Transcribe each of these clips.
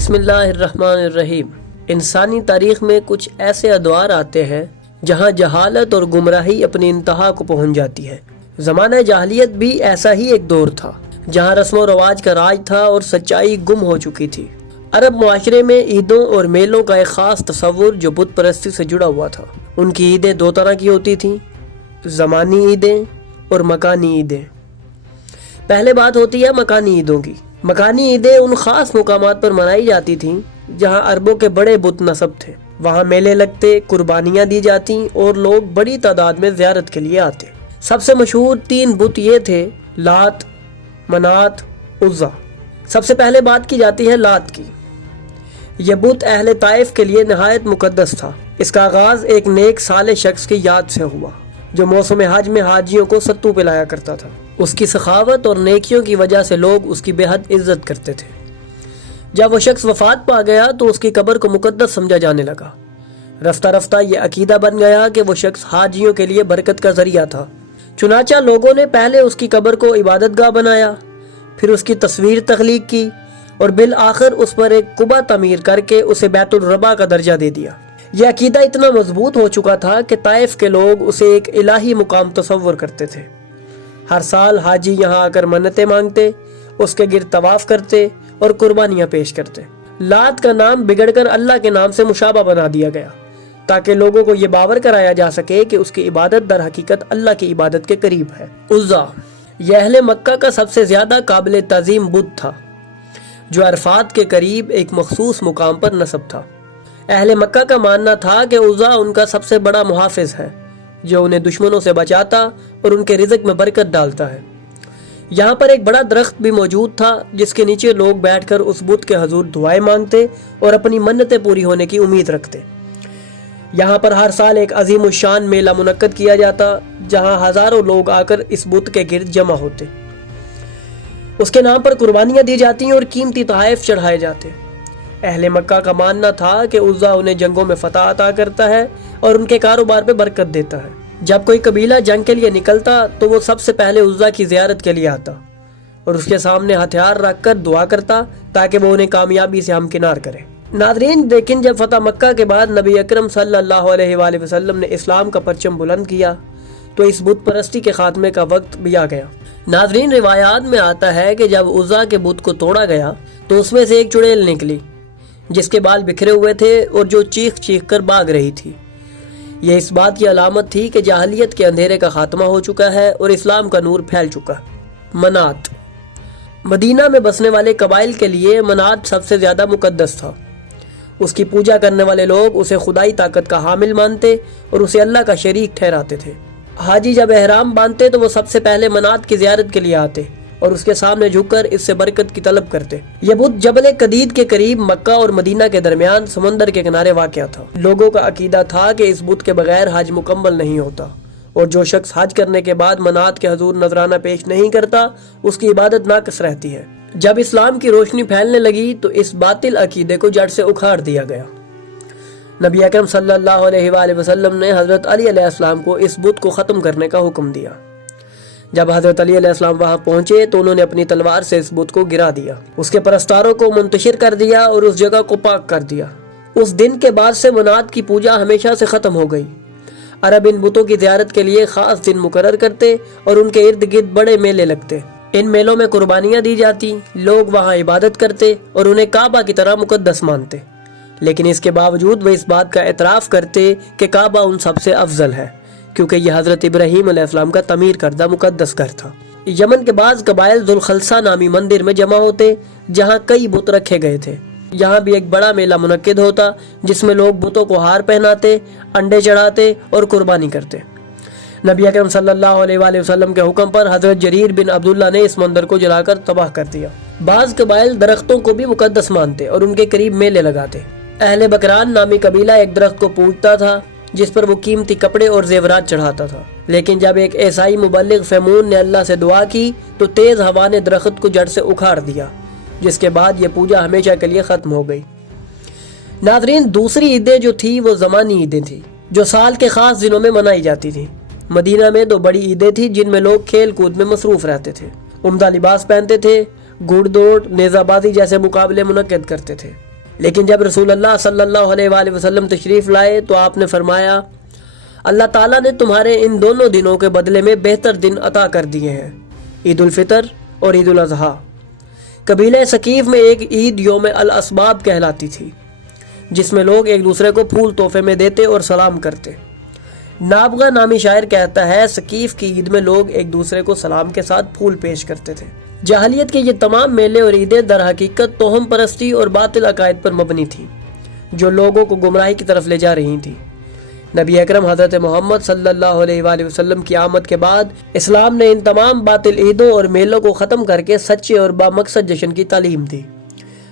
بسم اللہ الرحمن الرحیم۔ انسانی تاریخ میں کچھ ایسے ادوار آتے ہیں جہاں جہالت اور گمراہی اپنی انتہا کو پہنچ جاتی ہے۔ زمانہ جاہلیت بھی ایسا ہی ایک دور تھا جہاں رسم و رواج کا راج تھا اور سچائی گم ہو چکی تھی۔ عرب معاشرے میں عیدوں اور میلوں کا ایک خاص تصور جو بت پرستی سے جڑا ہوا تھا۔ ان کی عیدیں دو طرح کی ہوتی تھیں، زمانی عیدیں اور مکانی عیدیں۔ پہلے بات ہوتی ہے مکانی عیدوں کی۔ مکانی عیدیں ان خاص مقامات پر منائی جاتی تھیں جہاں عربوں کے بڑے بت نصب تھے۔ وہاں میلے لگتے، قربانیاں دی جاتی اور لوگ بڑی تعداد میں زیارت کے لیے آتے۔ سب سے مشہور 3 بت یہ تھے: لات، منات، عزا۔ سب سے پہلے بات کی جاتی ہے لات کی۔ یہ بت اہل طائف کے لیے نہایت مقدس تھا۔ اس کا آغاز ایک نیک صالح شخص کی یاد سے ہوا جو موسم حج میں حاجیوں کو ستو پلایا کرتا تھا۔ اس کی سخاوت اور نیکیوں کی وجہ سے لوگ اس کی بے حد عزت کرتے تھے۔ جب وہ شخص وفات پا گیا تو اس کی قبر کو مقدس سمجھا جانے لگا۔ رفتہ رفتہ یہ عقیدہ بن گیا کہ وہ شخص حاجیوں کے لیے برکت کا ذریعہ تھا۔ چنانچہ لوگوں نے پہلے اس کی قبر کو عبادت گاہ بنایا، پھر اس کی تصویر تخلیق کی اور بالآخر اس پر ایک قبہ تعمیر کر کے اسے بیت الربا کا درجہ دے دیا۔ یہ عقیدہ اتنا مضبوط ہو چکا تھا کہ طائف کے لوگ اسے ایک الہی مقام تصور کرتے تھے۔ ہر سال حاجی یہاں آ کر منتیں مانگتے، اس کے گرد طواف کرتے اور قربانیاں پیش کرتے۔ لات کا نام بگڑ کر اللہ کے نام سے مشابہ بنا دیا گیا تاکہ لوگوں کو یہ باور کرایا جا سکے کہ اس کی عبادت در حقیقت اللہ کی عبادت کے قریب ہے۔ عزا یہ اہل مکہ کا سب سے زیادہ قابل تعظیم بت تھا جو عرفات کے قریب ایک مخصوص مقام پر نصب تھا۔ اہل مکہ کا ماننا تھا کہ عزا ان کا سب سے بڑا محافظ ہے جو انہیں دشمنوں سے بچاتا اور ان کے رزق میں برکت ڈالتا ہے۔ یہاں پر ایک بڑا درخت بھی موجود تھا جس کے نیچے لوگ بیٹھ کر اس بت کے حضور دعائیں مانگتے اور اپنی منتیں پوری ہونے کی امید رکھتے۔ یہاں پر ہر سال ایک عظیم الشان میلہ منعقد کیا جاتا جہاں ہزاروں لوگ آ کر اس بت کے گرد جمع ہوتے۔ اس کے نام پر قربانیاں دی جاتی اور قیمتی تحائف چڑھائے جاتے۔ اہل مکہ کا ماننا تھا کہ عزا انہیں جنگوں میں فتح عطا کرتا ہے اور ان کے کاروبار پہ برکت دیتا ہے۔ جب کوئی قبیلہ جنگ کے لیے نکلتا تو وہ سب سے پہلے عزا کی زیارت کے لیے آتا اور اس کے سامنے ہتھیار رکھ کر دعا کرتا تاکہ وہ انہیں کامیابی سے ہمکنار کرے۔ ناظرین، لیکن جب فتح مکہ کے بعد نبی اکرم صلی اللہ علیہ وآلہ وسلم نے اسلام کا پرچم بلند کیا تو اس بت پرستی کے خاتمے کا وقت بھی آ گیا۔ ناظرین، روایات میں آتا ہے کہ جب عزا کے بت کو توڑا گیا تو اس میں سے ایک چڑیل نکلی جس کے بال بکھرے ہوئے تھے اور جو چیخ چیخ کر بھاگ رہی تھی۔ یہ اس بات کی علامت تھی کہ جاہلیت کے اندھیرے کا خاتمہ ہو چکا ہے اور اسلام کا نور پھیل چکا ہے۔ منات مدینہ میں بسنے والے قبائل کے لیے منات سب سے زیادہ مقدس تھا۔ اس کی پوجا کرنے والے لوگ اسے خدائی طاقت کا حامل مانتے اور اسے اللہ کا شریک ٹھہراتے تھے۔ حاجی جب احرام باندھتے تو وہ سب سے پہلے منات کی زیارت کے لیے آتے اور اس کے سامنے جھک کر اس سے برکت کی طلب کرتے۔ یہ بت جبل قدید کے قریب مکہ اور مدینہ کے درمیان سمندر کے کنارے واقع تھا۔ لوگوں کا عقیدہ تھا کہ اس بت کے بغیر حج مکمل نہیں ہوتا اور جو شخص حج کرنے کے بعد منات کے حضور نذرانہ پیش نہیں کرتا اس کی عبادت ناقص رہتی ہے۔ جب اسلام کی روشنی پھیلنے لگی تو اس باطل عقیدے کو جڑ سے اکھاڑ دیا گیا۔ نبی اکرم صلی اللہ علیہ وآلہ وسلم نے حضرت علی علیہ السلام کو اس بت کو ختم کرنے کا حکم دیا۔ جب حضرت علی علیہ السلام وہاں پہنچے تو انہوں نے اپنی تلوار سے اس بت کو گرا دیا، اس کے پرستاروں کو منتشر کر دیا اور اس جگہ کو پاک کر دیا۔ اس دن کے بعد سے منات کی پوجا ہمیشہ سے ختم ہو گئی۔ عرب ان بتوں کی زیارت کے لیے خاص دن مقرر کرتے اور ان کے ارد گرد بڑے میلے لگتے۔ ان میلوں میں قربانیاں دی جاتی، لوگ وہاں عبادت کرتے اور انہیں کعبہ کی طرح مقدس مانتے، لیکن اس کے باوجود وہ اس بات کا اعتراف کرتے کہ کعبہ ان سب سے افضل ہے کیونکہ یہ حضرت ابراہیم علیہ السلام کا تعمیر کردہ مقدس گھر تھا۔ یمن کے بعض قبائل ذوالخلصہ نامی مندر میں جمع ہوتے جہاں کئی بت رکھے گئے تھے۔ یہاں بھی ایک بڑا میلہ منعقد ہوتا جس میں لوگ بتوں کو ہار پہناتے، انڈے چڑھاتے اور قربانی کرتے۔ نبی اکرم صلی اللہ علیہ وآلہ وسلم کے حکم پر حضرت جریر بن عبداللہ نے اس مندر کو جلا کر تباہ کر دیا۔ بعض قبائل درختوں کو بھی مقدس مانتے اور ان کے قریب میلے لگاتے۔ اہل بکران نامی قبیلہ ایک درخت کو پوجتا تھا جس پر وہ قیمتی کپڑے اور زیورات چڑھاتا تھا، لیکن جب ایک عیسائی مبلغ فیمون نے اللہ سے دعا کی تو تیز ہوا نے درخت کو جڑ سے اکھاڑ دیا، جس کے بعد یہ پوجا ہمیشہ کے لیے ختم ہو گئی۔ ناظرین، دوسری عیدیں جو تھی وہ زمانی عیدیں تھیں جو سال کے خاص دنوں میں منائی جاتی تھیں۔ مدینہ میں 2 بڑی عیدیں تھیں جن میں لوگ کھیل کود میں مصروف رہتے تھے، عمدہ لباس پہنتے تھے، گھڑ دوڑ، نیزہ بازی جیسے مقابلے منعقد کرتے تھے۔ لیکن جب رسول اللہ صلی اللہ علیہ وآلہ وسلم تشریف لائے تو آپ نے فرمایا اللہ تعالیٰ نے تمہارے ان دونوں دنوں کے بدلے میں بہتر دن عطا کر دیے ہیں، عید الفطر اور عید الاضحیٰ۔ قبیلہ ثقیف میں ایک عید یوم الاسباب کہلاتی تھی، جس میں لوگ ایک دوسرے کو پھول تحفے میں دیتے اور سلام کرتے۔ نابغہ نامی شاعر کہتا ہے ثقیف کی عید میں لوگ ایک دوسرے کو سلام کے ساتھ پھول پیش کرتے تھے۔ جاہلیت کے یہ تمام میلے اور عیدیں در حقیقت توہم پرستی اور باطل عقائد پر مبنی تھیں، جو لوگوں کو گمراہی کی طرف لے جا رہی تھیں۔ نبی اکرم حضرت محمد صلی اللہ علیہ وآلہ وسلم کی آمد کے بعد اسلام نے ان تمام باطل عیدوں اور میلوں کو ختم کر کے سچے اور بامقصد جشن کی تعلیم دی۔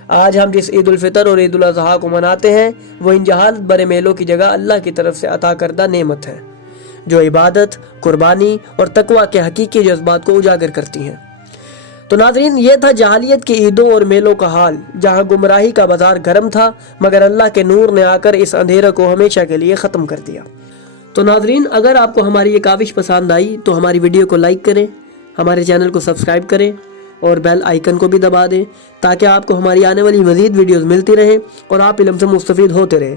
آج ہم جس عید الفطر اور عید الاضحیٰ کو مناتے ہیں وہ ان جہالت برے میلوں کی جگہ اللہ کی طرف سے عطا کردہ نعمت ہے، جو عبادت، قربانی اور تقوی کے حقیقی جذبات کو اجاگر کرتی ہیں۔ تو ناظرین، یہ تھا جاہلیت کی عیدوں اور میلوں کا حال، جہاں گمراہی کا بازار گرم تھا، مگر اللہ کے نور نے آ کر اس اندھیرے کو ہمیشہ کے لیے ختم کر دیا۔ تو ناظرین، اگر آپ کو ہماری یہ کاوش پسند آئی تو ہماری ویڈیو کو لائک کریں، ہمارے چینل کو سبسکرائب کریں اور بیل آئیکن کو بھی دبا دیں، تاکہ آپ کو ہماری آنے والی مزید ویڈیوز ملتی رہیں اور آپ علم سے مستفید ہوتے رہیں۔